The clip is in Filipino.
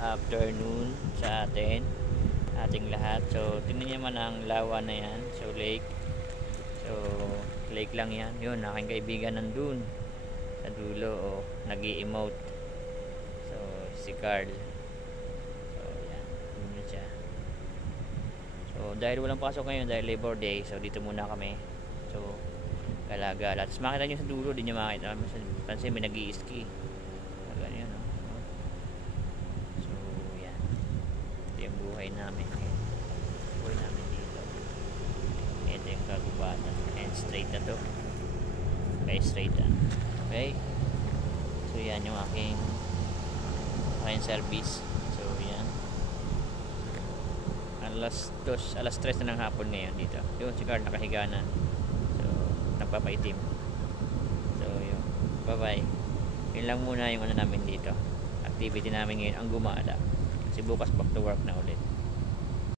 afternoon sa ating lahat. So tingnan niyo man ang lawa na yan. So lake lang yan. Yun, aking kaibigan nandun sa dulo, nag-i-emote. So si Carl. So yan, yun siya. So dahil walang pasok ngayon, dahil Labor Day, so dito muna kami. So gala-gala. Tapos makita nyo sa dulo, di nyo makita. Pansin may nag-i-ski. Ganyan, no? So yan, ito yung buhay namin. Buhay namin dito. Ito yung kagubatan. And straight na to. Okay, straight na. Okay. So yan yung aking service. So yan, alas 3 na ng hapon ngayon dito. Yung si Carl nakahiga na. So nagpapaitim. So yun, bye bye. Yun lang muna yung namin dito. Activity namin ngayon ang gumala. Kasi bukas back to work na ulit.